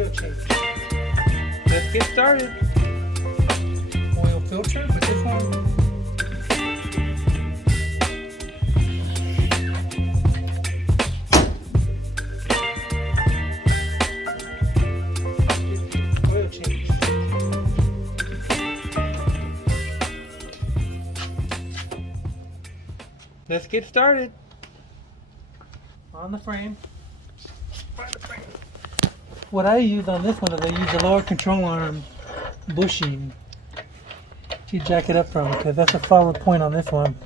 Oil change. Let's get started. Oil filter, but this one. Oil change. Let's get started. On the frame. What I use on this one is I use the lower control arm bushing to jack it up from, because that's a forward point on this one.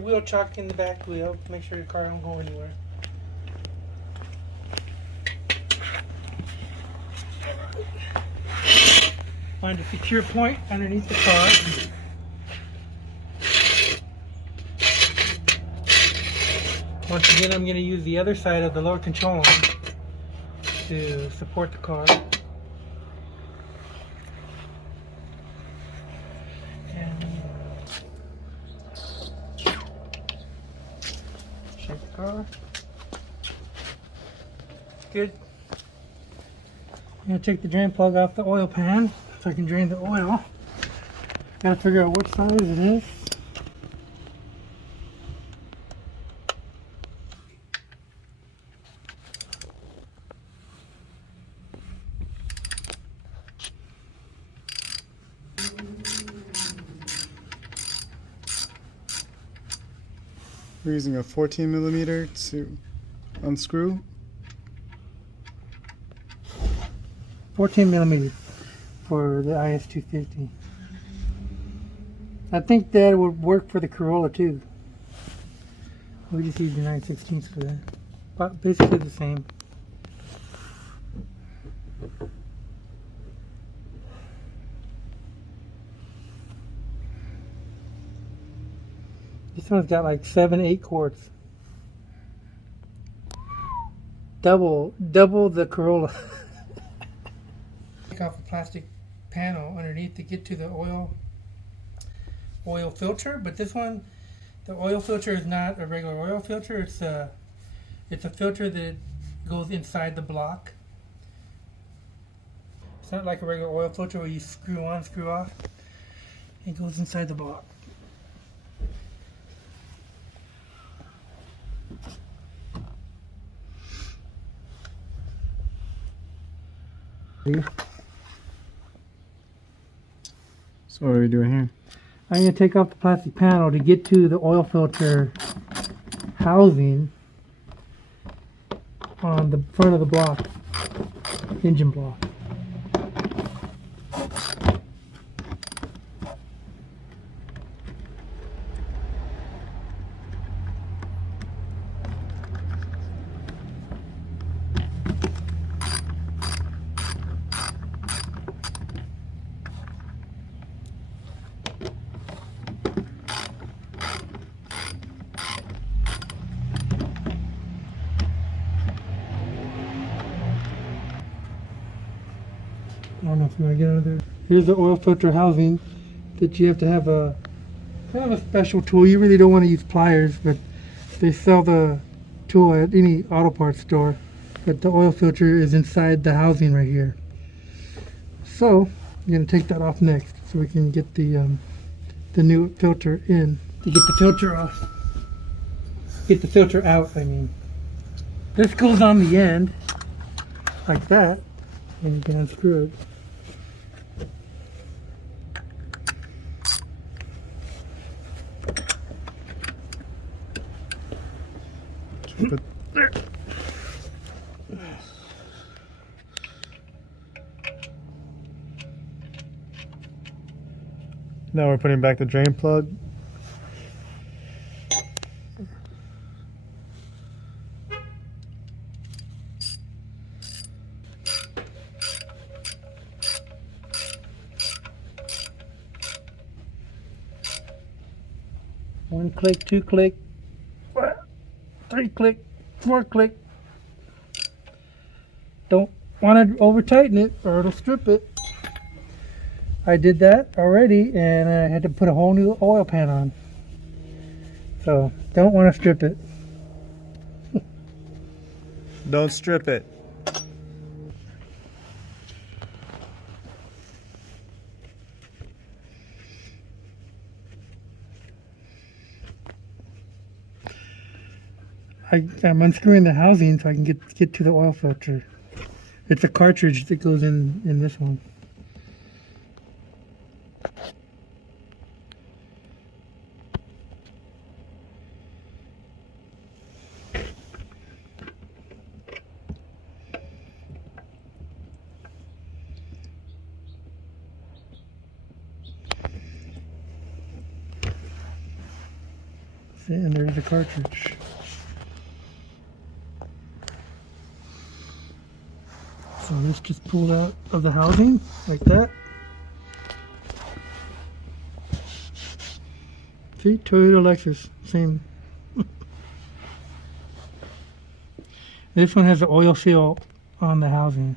Wheel chock in the back wheel, make sure your car don't go anywhere. Find a secure point underneath the car. Once again, I'm going to use the other side of the lower control arm to support the car. Good. I'm going to take the drain plug off the oil pan so I can drain the oil. Gotta figure out which size it is. We're using a 14 millimeter to unscrew. 14 millimeters for the IS-250. I think that would work for the Corolla too. We just use the 9/16 for that. But basically the same. This one's got like 7-8 quarts. Double the Corolla. Take off a plastic panel underneath to get to the oil filter, but this one, the oil filter is not a regular oil filter. It's a filter that goes inside the block. It's not like a regular oil filter where you screw on, screw off. It goes inside the block. So what are we doing here? I'm going to take off the plastic panel to get to the oil filter housing on the front of the block, engine block. I don't know if you want to get out of there. Here's the oil filter housing that you have to have a kind of a special tool. You really don't want to use pliers, but they sell the tool at any auto parts store. But the oil filter is inside the housing right here. So I'm going to take that off next so we can get the new filter in. To get the filter off, get the filter out, I mean. This goes on the end like that, and you can unscrew it. But There. now we're putting back the drain plug. One click, two click, three click. more click. Don't want to over tighten it or it'll strip it. I did that already and I had to put a whole new oil pan on. So don't want to strip it. Don't strip it. I'm unscrewing the housing so I can get to the oil filter. It's a cartridge that goes in this one. See, and there's the cartridge. So this just pulled out of the housing like that. See, Toyota Lexus, same. This one has the oil seal on the housing.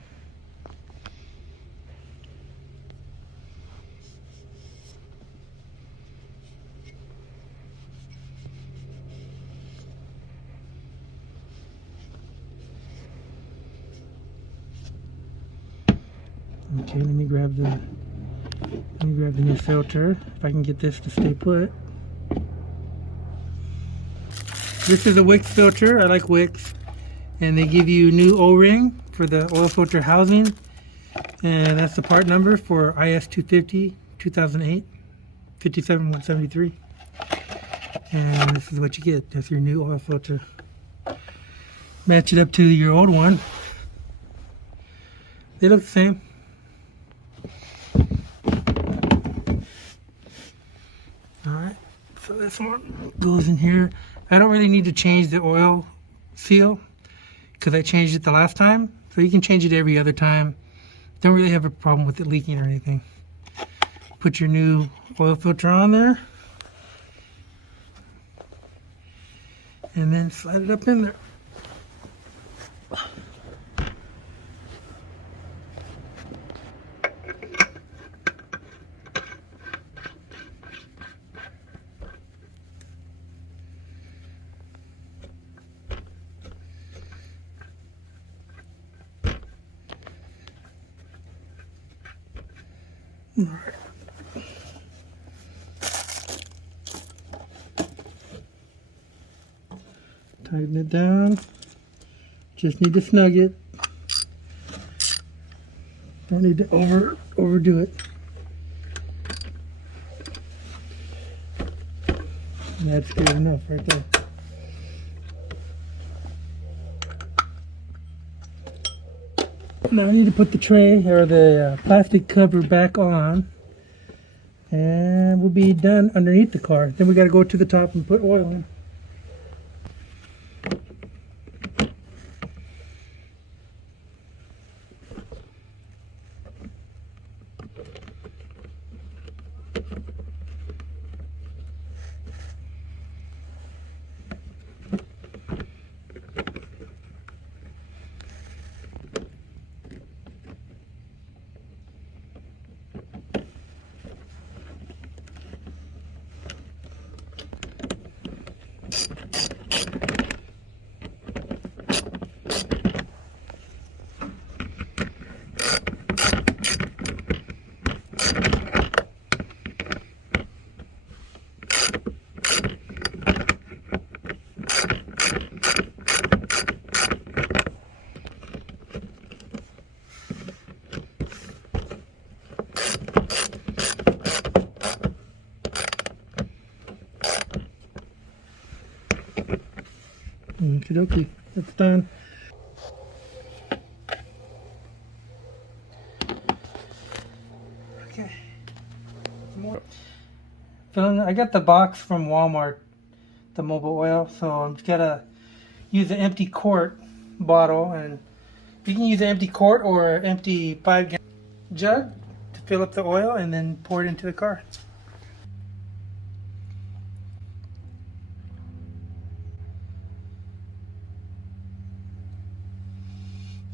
Okay, let me grab the new filter if I can get this to stay put. This is a Wix filter. I like Wix, and they give you new O-ring for the oil filter housing, and that's the part number for IS 250 2008 57173. And this is what you get. That's your new oil filter. Match it up to your old one. They look the same. Alright, so this one goes in here. I don't really need to change the oil seal because I changed it the last time. So you can change it every other time. Don't really have a problem with it leaking or anything. Put your new oil filter on there. And then slide it up in there. All right. Tighten it down. Just need to snug it. Don't need to overdo it. That's good enough right there. Now I need to put the tray or the plastic cover back on, and we'll be done underneath the car. Then we got to go to the top and put oil in. Okie dokie, that's done. Okay. More. I got the box from Walmart, the mobile oil, so I'm just gonna use an empty quart bottle, and you can use an empty quart or an empty 5-gallon jug to fill up the oil and then pour it into the car.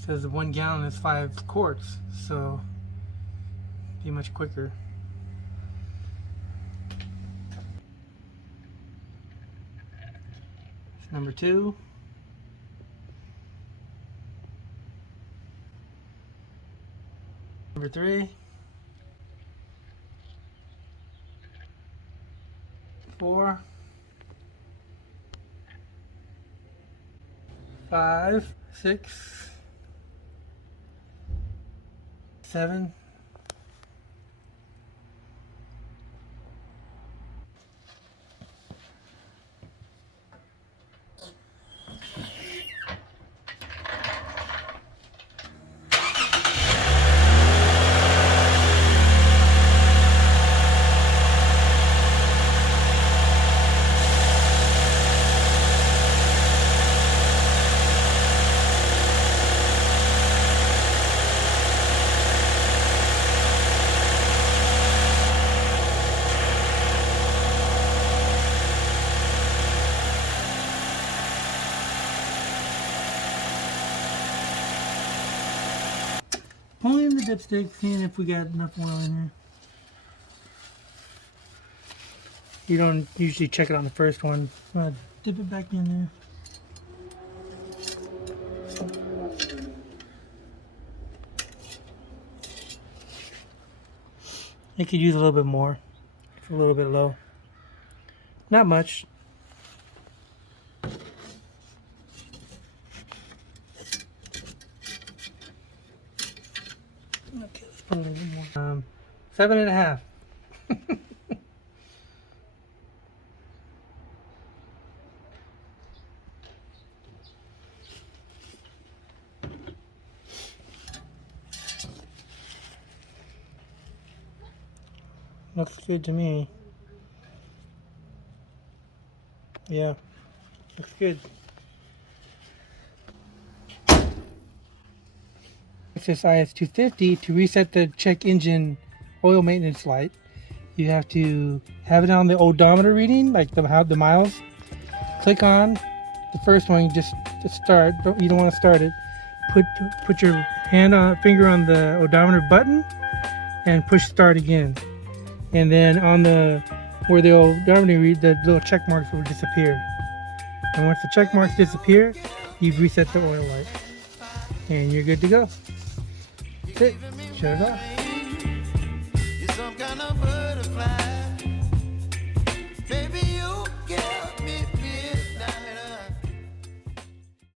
says 1 gallon is 5 quarts, so be much quicker. Number 2. Number 3. 4. 5, 6, 7. Pulling the dipstick, seeing if we got enough oil in here. You don't usually check it on the first one. Dip it back in there. You could use a little bit more. It's a little bit low. Not much. Okay, let's put a little bit more. 7.5. Looks good to me. Yeah, looks good. Lexus IS 250, to reset the check engine oil maintenance light, you have to have it on the odometer reading, like the miles. Click on the first one, just to start. You don't want to start it. Put your finger on the odometer button and push start again. And then on where the odometer read, the little check marks will disappear. And once the check marks disappear, you've reset the oil light. And you're good to go. That's it. Shut it off.